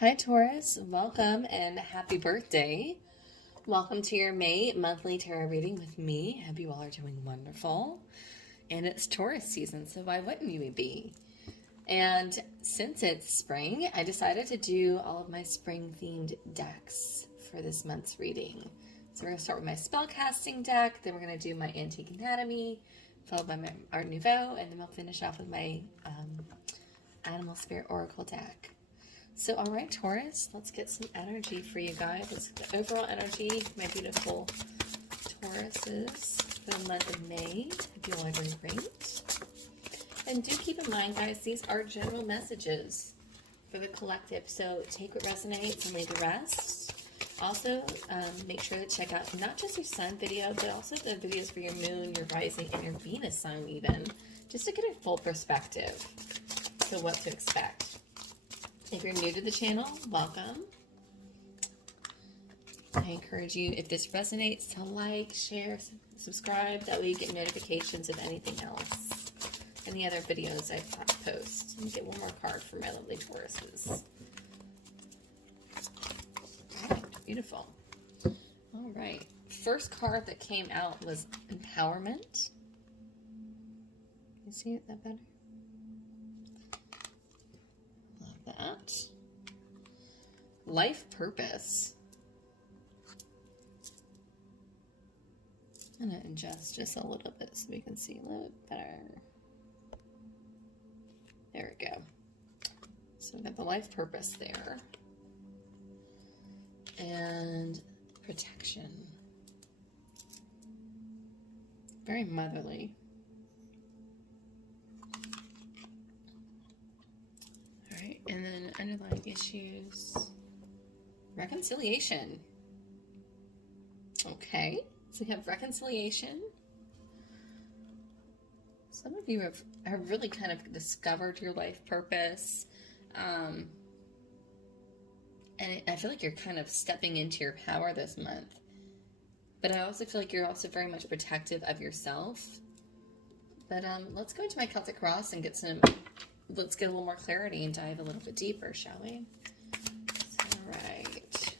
Hi Taurus, welcome and happy birthday. Welcome to your May monthly tarot reading with me. Hope you all are doing wonderful. And it's Taurus season, so why wouldn't you be? And since it's spring, I decided to do all of my spring themed decks for this month's reading. So we're going to start with my spellcasting deck, then we're going to do my antique anatomy, followed by my Art Nouveau, and then we'll finish off with my animal spirit oracle deck. So, all right, Taurus, let's get some energy for you guys. Let's get the overall energy, my beautiful Tauruses, for the month of May. Hope you all are doing great. And do keep in mind, guys, these are general messages for the collective. So take what resonates and leave the rest. Also, make sure to check out not just your sun video, but also the videos for your moon, your rising, and your Venus sign even, just to get a full perspective to what to expect. If you're new to the channel, welcome. I encourage you, if this resonates, to like, share, subscribe. That way you get notifications of anything else, any other videos I post. Let me get one more card for my lovely Tauruses. Beautiful. All right. First card that came out was Empowerment. You see it that better? That. Life Purpose. I'm going to adjust just a little bit so we can see a little bit better. There we go. So we've got the life purpose there. And protection. Very motherly. And then underlying issues, reconciliation. Okay, so we have reconciliation. Some of you have really kind of discovered your life purpose. And I feel like you're kind of stepping into your power this month. But I also feel like you're also very much protective of yourself. But let's go into my Celtic Cross and let's get a little more clarity and dive a little bit deeper, shall we? All right.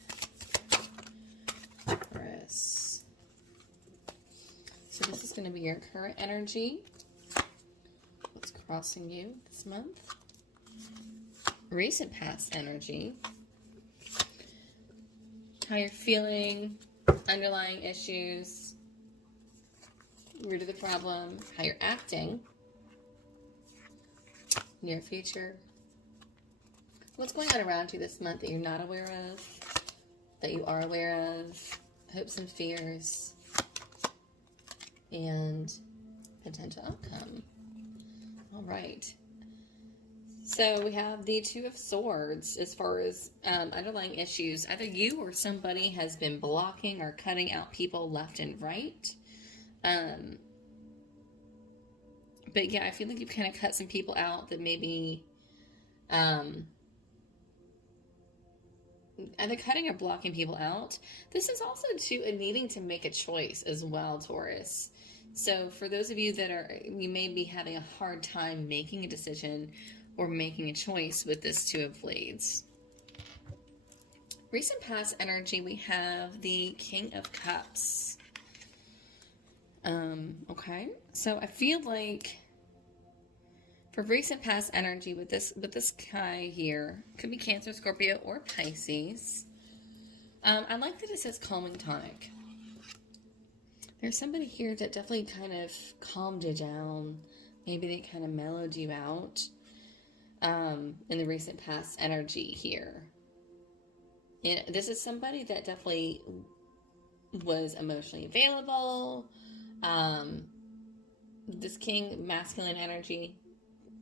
Taurus. So this is going to be your current energy. What's crossing you this month? Recent past energy. How you're feeling, underlying issues, root of the problem, how you're acting. Near future. What's going on around you this month that you're not aware of, that you are aware of, hopes and fears, and potential outcome. All right. So we have the Two of Swords as far as underlying issues. Either you or somebody has been blocking or cutting out people left and right. But yeah, I feel like you've kind of cut some people out that maybe either cutting or blocking people out. This is also too a needing to make a choice as well, Taurus. So for those of you that you may be having a hard time making a decision or making a choice with this Two of Blades. Recent past energy, we have the King of Cups. Okay, so I feel like for recent past energy with this guy here, could be Cancer, Scorpio, or Pisces. I like that it says calming tonic. There's somebody here that definitely kind of calmed you down. Maybe they kind of mellowed you out in the recent past energy here. And this is somebody that definitely was emotionally available. This King, masculine energy,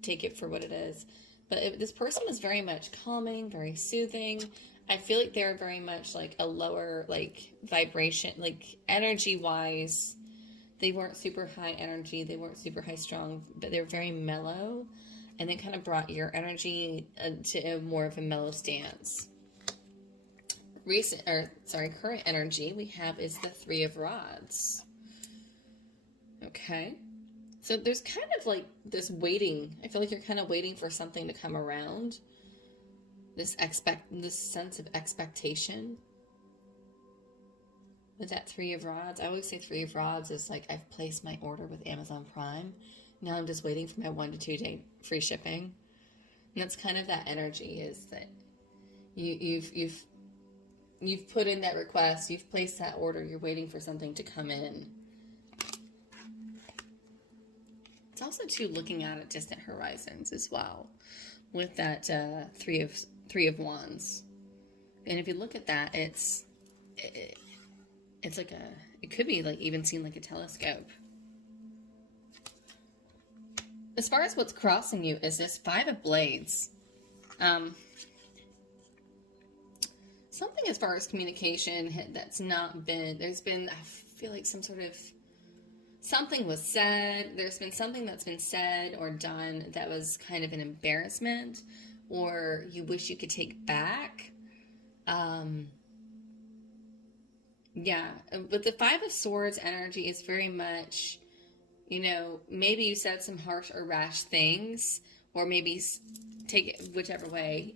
take it for what it is. But this person was very much calming, very soothing. I feel like they're very much like a lower, like, vibration, like, energy-wise. They weren't super high energy. They weren't super high strong, but they were very mellow. And they kind of brought your energy to a more of a mellow stance. Current energy we have is the Three of Rods. Okay. So there's kind of like this waiting. I feel like you're kind of waiting for something to come around. this sense of expectation with that Three of Rods. I always say Three of Rods is like, I've placed my order with Amazon Prime. Now I'm just waiting for my 1 to 2 day free shipping. And that's kind of that energy, is that you've put in that request, you've placed that order, you're waiting for something to come in. It's also too looking out at distant horizons as well, with that three of Wands. And if you look at that, it's like it could be like even seen like a telescope. As far as what's crossing you is this Five of Blades. Something as far as communication that's not been, there's been, I feel like some sort of, something was said, there's been something that's been said or done that was kind of an embarrassment, or you wish you could take back. Yeah, but the Five of Swords energy is very much, you know, maybe you said some harsh or rash things, or maybe take it whichever way,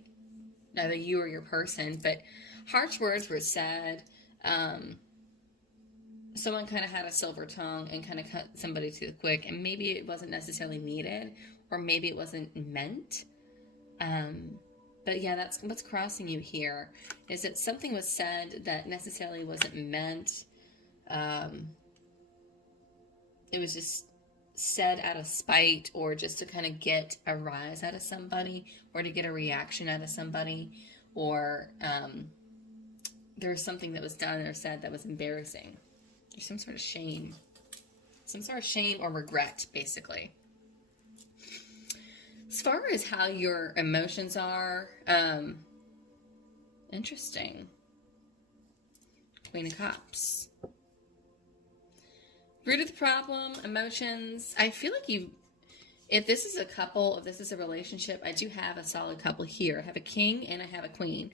either you or your person, but harsh words were said. Someone kind of had a silver tongue and kind of cut somebody to the quick, and maybe it wasn't necessarily needed, or maybe it wasn't meant. But yeah, that's what's crossing you here, is that something was said that necessarily wasn't meant. It was just said out of spite, or just to kind of get a rise out of somebody, or to get a reaction out of somebody, or there's something that was done or said that was embarrassing. There's some sort of shame. Some sort of shame or regret, basically. As far as how your emotions are, interesting. Queen of Cups. Root of the problem, emotions. I feel like if this is a couple, if this is a relationship, I do have a solid couple here. I have a king and I have a queen.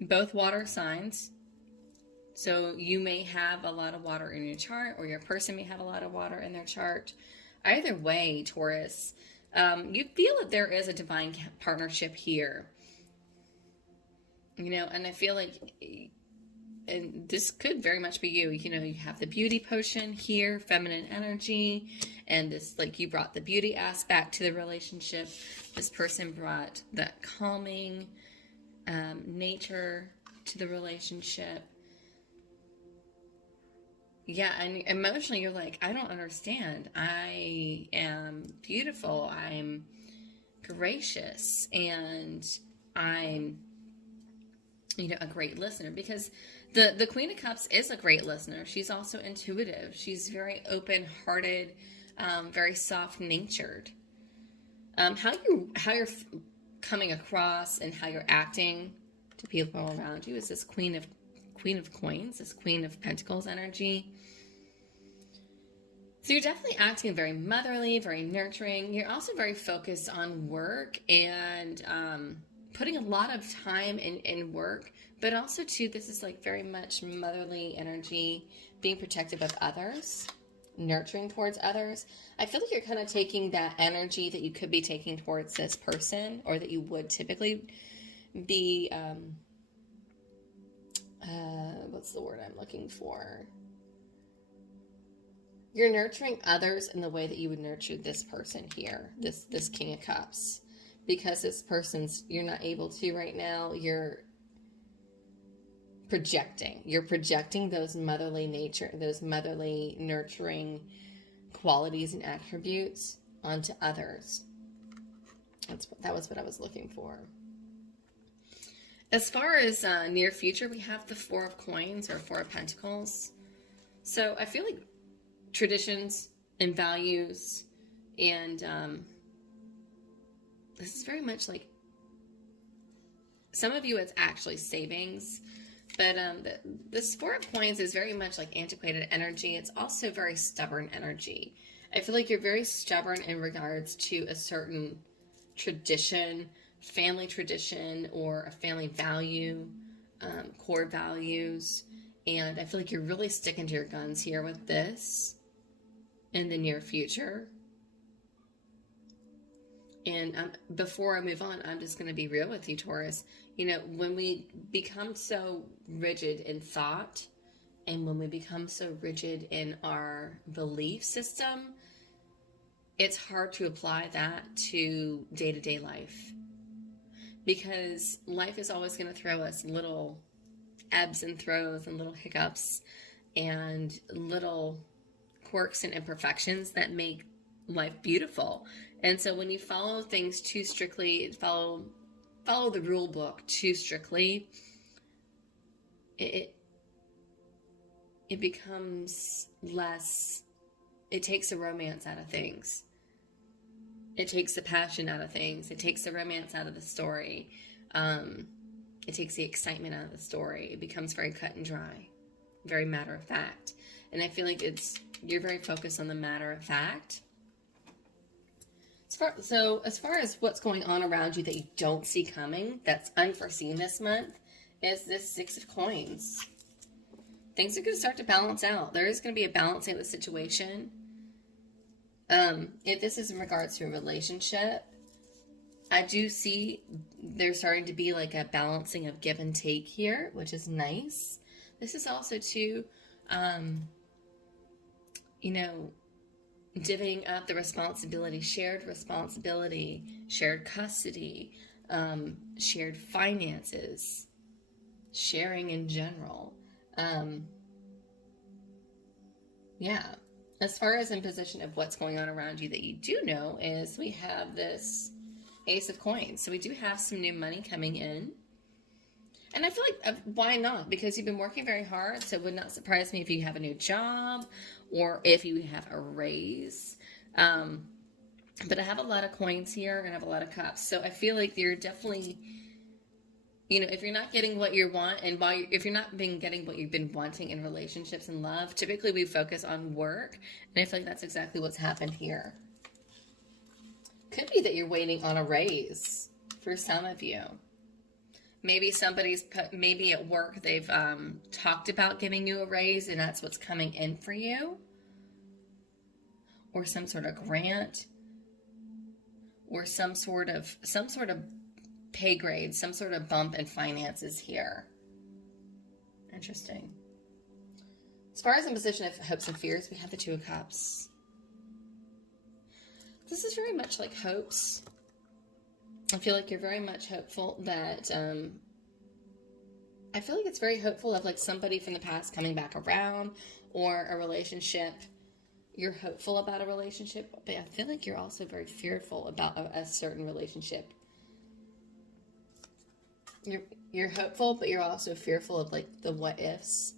Both water signs. So you may have a lot of water in your chart, or your person may have a lot of water in their chart. Either way, Taurus, you feel that there is a divine partnership here. You know, and I feel like, and this could very much be you. You know, you have the beauty potion here, feminine energy, and this, like, you brought the beauty aspect to the relationship. This person brought that calming nature to the relationship. Yeah, and emotionally you're like, I don't understand. I am beautiful. I'm gracious. And I'm, you know, a great listener. Because the Queen of Cups is a great listener. She's also intuitive. She's very open-hearted, very soft-natured. How you're coming across and how you're acting to people around you is this Queen of Coins, this Queen of Pentacles energy. So you're definitely acting very motherly, very nurturing. You're also very focused on work and putting a lot of time in work, but also too, this is like very much motherly energy, being protective of others, nurturing towards others. I feel like you're kind of taking that energy that you could be taking towards this person, or that you would typically be, what's the word I'm looking for? You're nurturing others in the way that you would nurture this person here, this King of Cups. Because this person's, you're not able to right now, you're projecting those motherly nature, those motherly nurturing qualities and attributes onto others. That was what I was looking for. As far as near future, we have the Four of Coins, or Four of Pentacles. So I feel like traditions and values, and this is very much like, some of you it's actually savings, but this Four of Coins is very much like antiquated energy. It's also very stubborn energy. I feel like you're very stubborn in regards to a certain tradition, family tradition, or a family value, core values. And I feel like you're really sticking to your guns here with this in the near future. And before I move on, I'm just going to be real with you, Taurus. You know, when we become so rigid in thought and when we become so rigid in our belief system, it's hard to apply that to day-to-day life. Because life is always going to throw us little ebbs and throws and little hiccups and little quirks and imperfections that make life beautiful. And so when you follow things too strictly, follow the rule book too strictly, it becomes less, it takes the romance out of things. It takes the passion out of things. It takes the romance out of the story. It takes the excitement out of the story. It becomes very cut and dry, very matter of fact. And I feel like you're very focused on the matter of fact. So as far as what's going on around you that you don't see coming, that's unforeseen this month, is this Six of Coins. Things are going to start to balance out. There is going to be a balancing of the situation. If this is in regards to a relationship, I do see there's starting to be like a balancing of give and take here, which is nice. This is also too, you know, divvying up the responsibility, shared custody, shared finances, sharing in general. Yeah. As far as in position of what's going on around you that you do know is we have this Ace of Coins. So we do have some new money coming in. And I feel like, why not? Because you've been working very hard, so it would not surprise me if you have a new job or if you have a raise. But I have a lot of coins here and I have a lot of cups. So I feel like you're definitely, you know, if you're not getting what you want and if you're not getting what you've been wanting in relationships and love, typically we focus on work. And I feel like that's exactly what's happened here. Could be that you're waiting on a raise for some of you. Maybe maybe at work they've talked about giving you a raise and that's what's coming in for you. Or some sort of grant. Or some sort of pay grade, some sort of bump in finances here. Interesting. As far as in position of hopes and fears, we have the Two of Cups. This is very much like hopes. I feel like you're very much hopeful that, I feel like it's very hopeful of like somebody from the past coming back around or a relationship. You're hopeful about a relationship, but I feel like you're also very fearful about a certain relationship. You're hopeful, but you're also fearful of like the what ifs.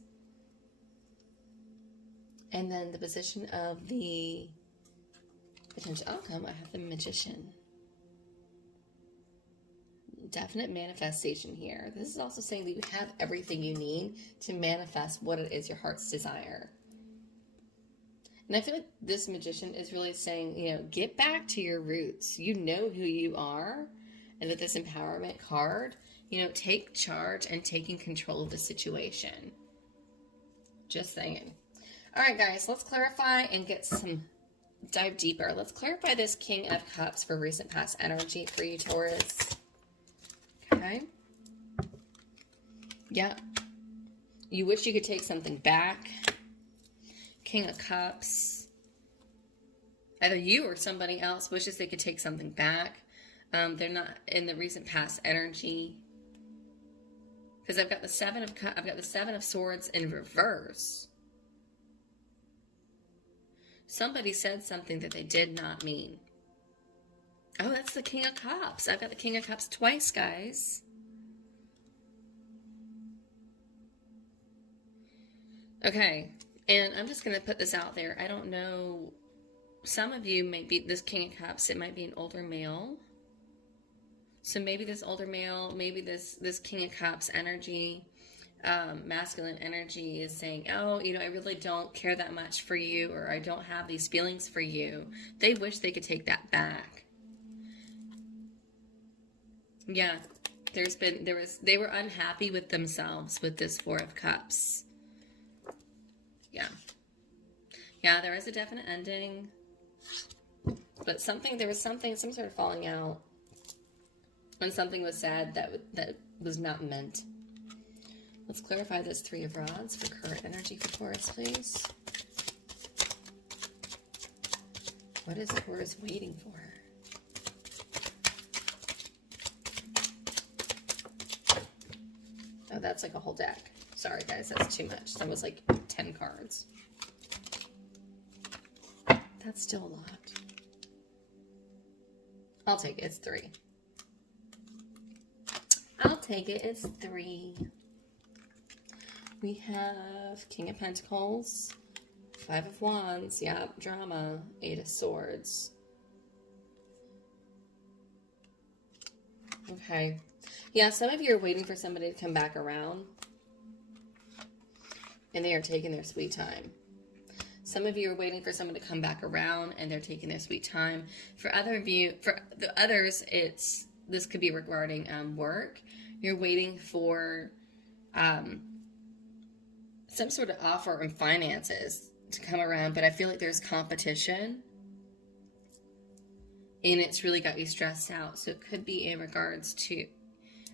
And then the position of the potential outcome, I have the Magician. Definite manifestation here. This is also saying that you have everything you need to manifest what it is your heart's desire. And I feel like this Magician is really saying, you know, get back to your roots. You know who you are. And with this empowerment card, you know, take charge and taking control of the situation. Just saying. All right, guys, let's clarify and dive deeper. Let's clarify this King of Cups for recent past energy for you, Taurus. Okay. Yeah. You wish you could take something back. King of Cups. Either you or somebody else wishes they could take something back. They're not in the recent past energy. Because I've got the Seven of Swords in reverse. Somebody said something that they did not mean. Oh, that's the King of Cups. I've got the King of Cups twice, guys. Okay, and I'm just going to put this out there. I don't know. Some of you may be this King of Cups. It might be an older male. So maybe this older male, maybe this King of Cups energy, masculine energy is saying, oh, you know, I really don't care that much for you, or I don't have these feelings for you. They wish they could take that back. Yeah, they were unhappy with themselves with this Four of Cups. Yeah. Yeah, there is a definite ending. but there was some sort of falling out, and something was said that was not meant. Let's clarify this Three of Rods for current energy for Taurus, please. What is Taurus waiting for? Oh, that's like a whole deck. Sorry, guys, that's too much. That was like 10 cards. That's still a lot. I'll take it. It's 3. I'll take it. It's 3. We have King of Pentacles, 5 of Wands, yep, drama, 8 of Swords. Okay. Yeah, some of you are waiting for somebody to come back around, and they are taking their sweet time. Some of you are waiting for someone to come back around, and they're taking their sweet time. For the others, this could be regarding work. You're waiting for some sort of offer in finances to come around, but I feel like there's competition, and it's really got you stressed out. So it could be in regards to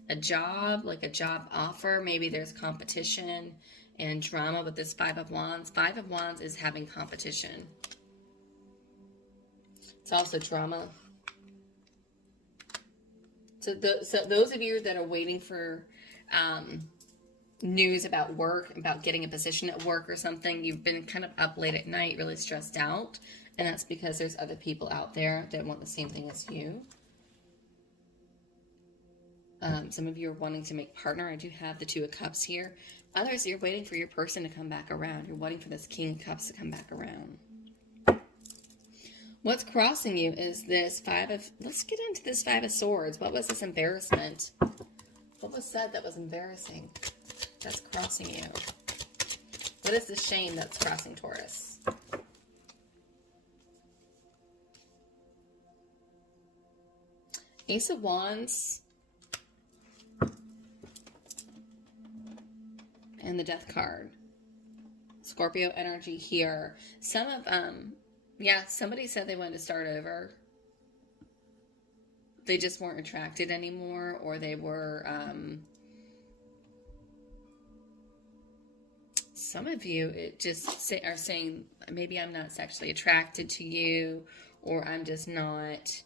a job, like a job offer. Maybe there's competition and drama with this 5 of Wands. 5 of Wands is having competition. It's also drama. So those of you that are waiting for news about work, about getting a position at work or something, you've been kind of up late at night, really stressed out, and that's because there's other people out there that want the same thing as you. Some of you are wanting to make partner. I do have the 2 of Cups here. Others, you're waiting for your person to come back around. You're waiting for this King of Cups to come back around. What's crossing you is this let's get into this 5 of Swords. What was this embarrassment? What was said that was embarrassing? That's crossing you. What is the shame that's crossing Taurus? Ace of Wands. And the Death card. Scorpio energy here. Some of, somebody said they wanted to start over. They just weren't attracted anymore, or they were, some of you are saying, maybe I'm not sexually attracted to you, or I'm just not,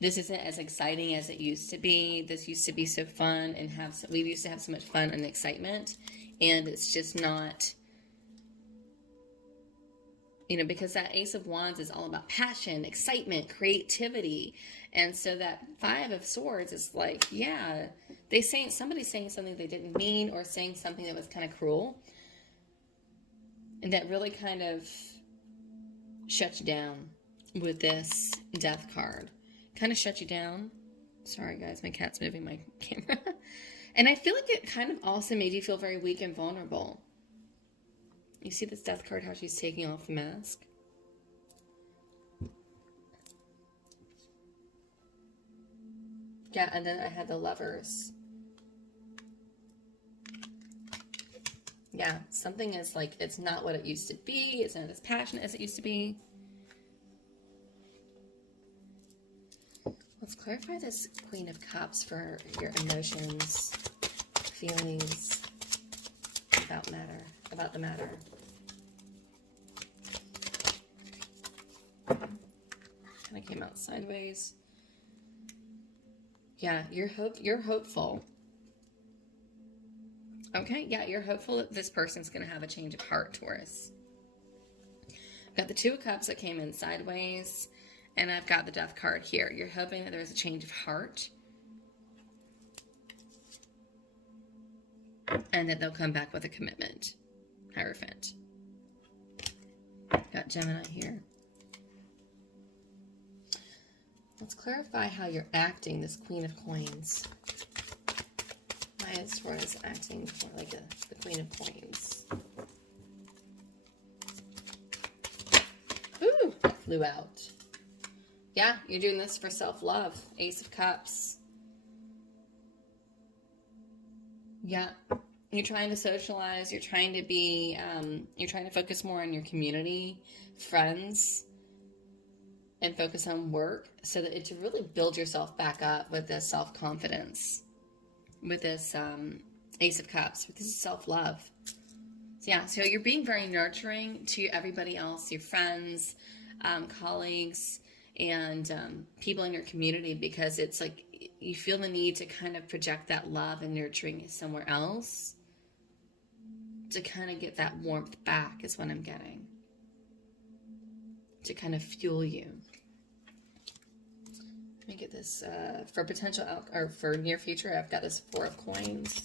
this isn't as exciting as it used to be. This used to be so fun, and we used to have so much fun and excitement, and it's just not, because that Ace of Wands is all about passion, excitement, creativity. And so that 5 of Swords is like, yeah, somebody's saying something they didn't mean, or saying something that was kind of cruel. And that really kind of shuts you down with this Death card. Kind of shut you down. Sorry, guys, my cat's moving my camera. And I feel like it kind of also made you feel very weak and vulnerable. You see this Death card, how she's taking off the mask? Yeah, and then I had the Lovers. Yeah, something is like, it's not what it used to be. It's not as passionate as it used to be. Let's clarify this Queen of Cups for your emotions, feelings about the matter. Kind of came out sideways. Yeah, you're hopeful. Okay, yeah, you're hopeful that this person's going to have a change of heart, Taurus. I've got the 2 of Cups that came in sideways, and I've got the Death card here. You're hoping that there's a change of heart, and that they'll come back with a commitment. Hierophant. Got Gemini here. Let's clarify how you're acting, this Queen of Coins. Why is Taurus acting like the Queen of Coins? Ooh, that flew out. Yeah, you're doing this for self-love. Ace of Cups. Yeah. You're trying to socialize. You're trying to be, you're trying to focus more on your community, friends. and focus on work so that to really build yourself back up with this self-confidence, with this Ace of Cups, with this self-love. So yeah, so you're being very nurturing to everybody else, your friends, colleagues, and people in your community, because it's like you feel the need to kind of project that love and nurturing somewhere else to kind of get that warmth back is what I'm getting. To kind of fuel you. Let me get this for potential or for near future. I've got this 4 of Coins.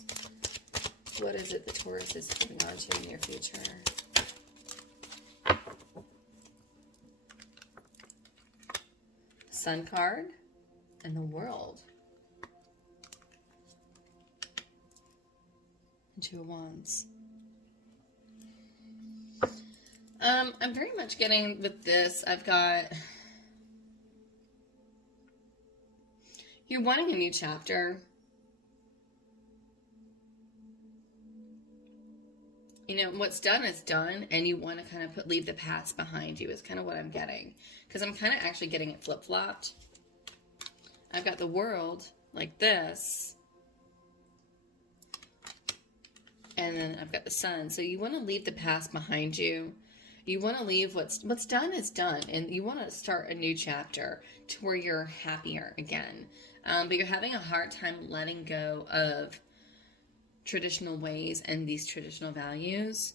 What is it the Taurus is moving on to in near future? Sun card and the World. And 2 of Wands. I'm very much getting with this, I've got, you're wanting a new chapter. You know, what's done is done, and you want to kind of leave the past behind you is kind of what I'm getting. Because I'm kind of actually getting it flip-flopped. I've got the World like this. And then I've got the Sun. So you want to leave the past behind you. You want to leave what's done is done, and you want to start a new chapter to where you're happier again. But you're having a hard time letting go of traditional ways and these traditional values.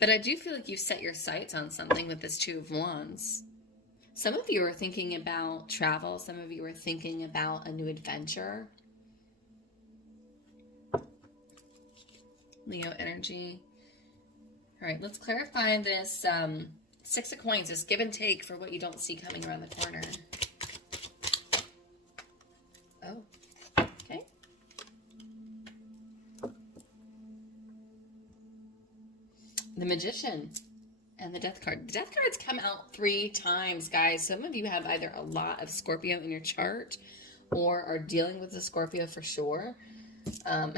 But I do feel like you've set your sights on something with this 2 of Wands. Some of you are thinking about travel. Some of you are thinking about a new adventure. Leo energy. All right, let's clarify this 6 of Coins, this give and take for what you don't see coming around the corner. Oh, okay. The Magician and the Death card. The Death cards come out 3 times, guys. Some of you have either a lot of Scorpio in your chart or are dealing with the Scorpio for sure. But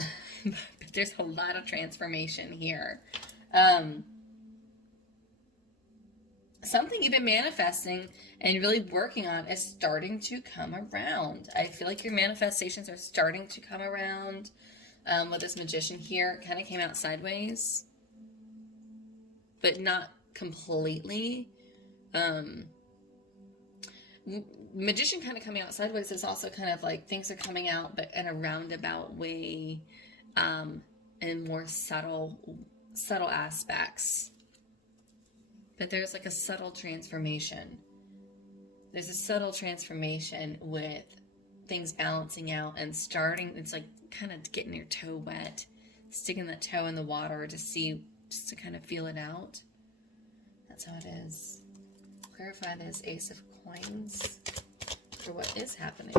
there's a lot of transformation here. Something you've been manifesting and really working on is starting to come around. I feel like your manifestations are starting to come around. With this Magician here, it kind of came out sideways, but not completely. Magician kind of coming out sideways is also kind of like things are coming out, but in a roundabout way, and more subtle aspects. But there's like a subtle transformation. There's a subtle transformation with things balancing out and starting. It's like kind of getting your toe wet, sticking that toe in the water to see, just to kind of feel it out. That's how it is. Clarify this Ace of Coins for what is happening.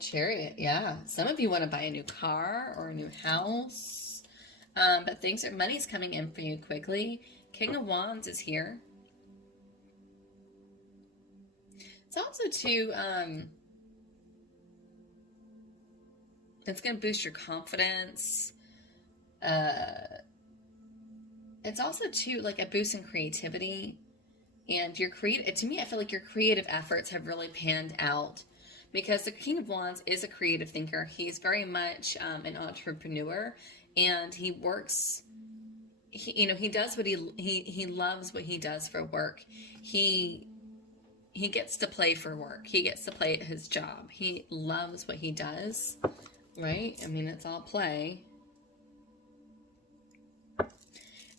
Chariot, yeah. Some of you want to buy a new car or a new house. But money's coming in for you quickly. King of Wands is here. It's also too, it's going to boost your confidence. It's also too like a boost in creativity. And your to me, I feel like your creative efforts have really panned out. Because the King of Wands is a creative thinker. He's very much an entrepreneur. And he works, he does what he loves what he does for work. He gets to play for work. He gets to play at his job. He loves what he does, right? I mean, it's all play.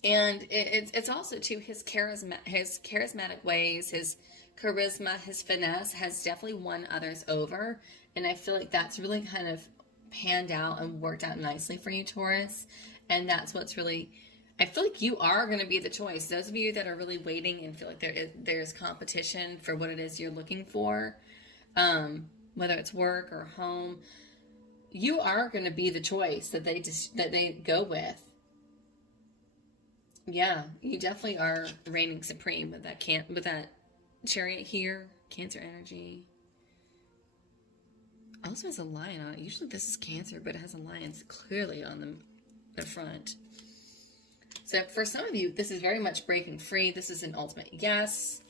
And it's also, too, his charismatic ways, his charisma, his finesse has definitely won others over. And I feel like that's really kind of panned out and worked out nicely for you, Taurus. And that's what's really, I feel like you are going to be the choice. Those of you that are really waiting and feel like there's competition for what it is you're looking for, whether it's work or home, you are going to be the choice that they go with. Yeah, you definitely are reigning supreme with that Chariot here, Cancer energy. Also has a lion on it. Usually this is Cancer, but it has a lion clearly on the front. So for some of you, this is very much breaking free. This is an ultimate yes.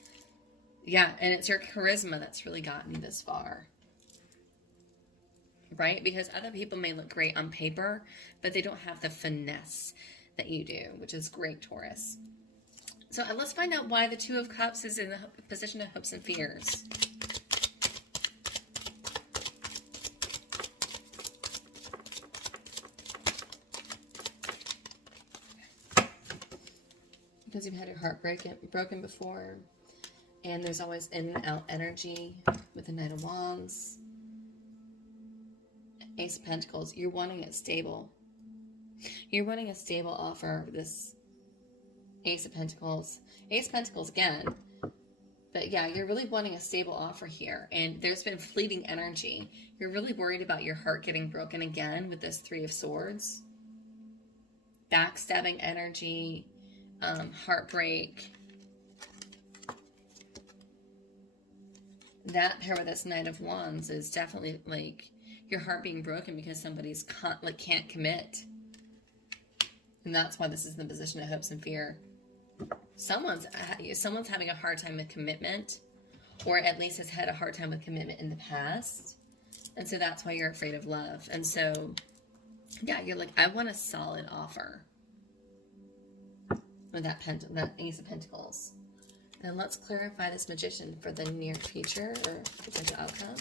Yeah, and it's your charisma that's really gotten you this far. Right? Because other people may look great on paper, but they don't have the finesse that you do, which is great, Taurus. So let's find out why the Two of Cups is in the position of hopes and fears. Because you've had your heart broken before, and there's always in and out energy with the Knight of Wands, Ace of Pentacles. You're wanting it stable. You're wanting a stable offer with this Ace of Pentacles. Ace of Pentacles again. But yeah, you're really wanting a stable offer here, and there's been fleeting energy. You're really worried about your heart getting broken again with this Three of Swords. Backstabbing energy. Heartbreak. That pair with this Knight of Wands is definitely like your heart being broken because somebody's can't commit. And that's why this is in the position of hopes and fear. Someone's having a hard time with commitment, or at least has had a hard time with commitment in the past. And so that's why you're afraid of love. And so, yeah, you're like, I want a solid offer. With that Ace of Pentacles. Then let's clarify this Magician for the near future or potential outcome.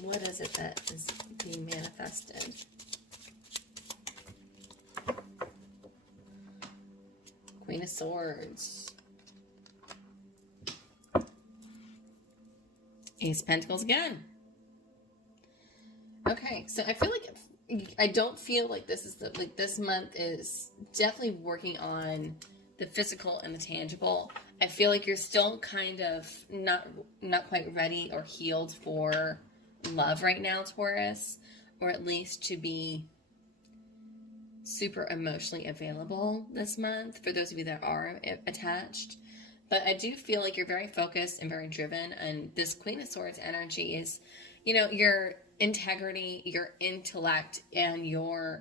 What is it that is being manifested? Queen of Swords. Ace of Pentacles again. Okay, so I feel like I don't feel like this is this month is definitely working on the physical and the tangible. I feel like you're still kind of not quite ready or healed for love right now, Taurus, or at least to be super emotionally available this month for those of you that are attached. But I do feel like you're very focused and very driven, and this Queen of Swords energy is, you know, your integrity, your intellect, and your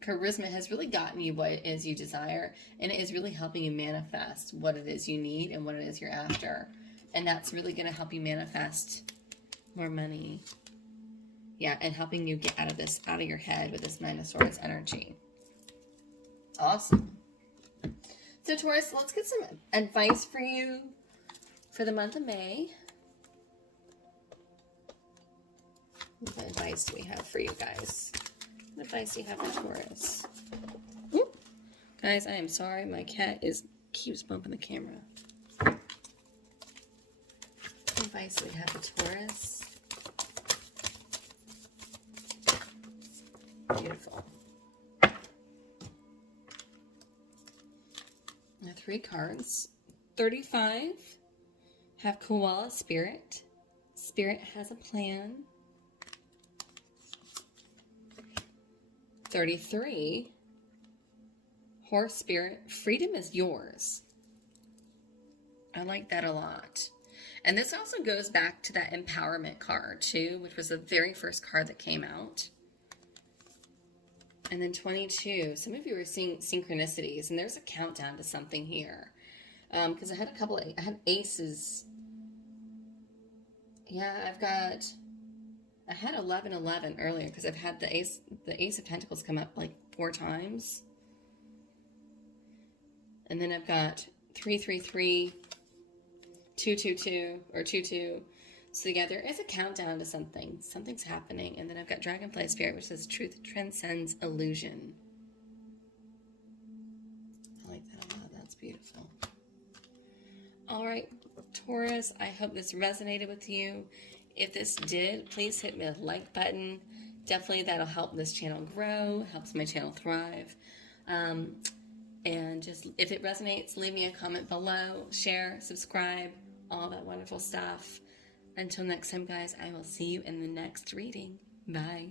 charisma has really gotten you what it is you desire, and it is really helping you manifest what it is you need and what it is you're after. And that's really going to help you manifest more money. Yeah, and helping you get out of your head with this Nine of Swords energy. Awesome. So Taurus, let's get some advice for you for the month of May. What advice do we have for you guys? What advice do you have for Taurus? Whoop. Guys, I am sorry. My cat keeps bumping the camera. What advice do we have for Taurus? Beautiful. Now 3 cards. 35. Have Koala Spirit. Spirit has a plan. 33, Horse Spirit, freedom is yours. I like that a lot. And this also goes back to that empowerment card too, which was the very first card that came out. And then 22, some of you are seeing synchronicities, and there's a countdown to something here. Because I had I had aces. Yeah, I had 11-11 earlier because I've had the Ace of Pentacles come up like 4 times. And then I've got 3-3-3, 2-2-2, or 2-2. So yeah, there is a countdown to something. Something's happening. And then I've got Dragonfly Spirit, which says truth transcends illusion. I like that a lot. That's beautiful. All right, Taurus, I hope this resonated with you. If this did, please hit me with the like button. Definitely that'll help this channel grow, helps my channel thrive. And just, if it resonates, leave me a comment below, share, subscribe, all that wonderful stuff. Until next time, guys, I will see you in the next reading. Bye.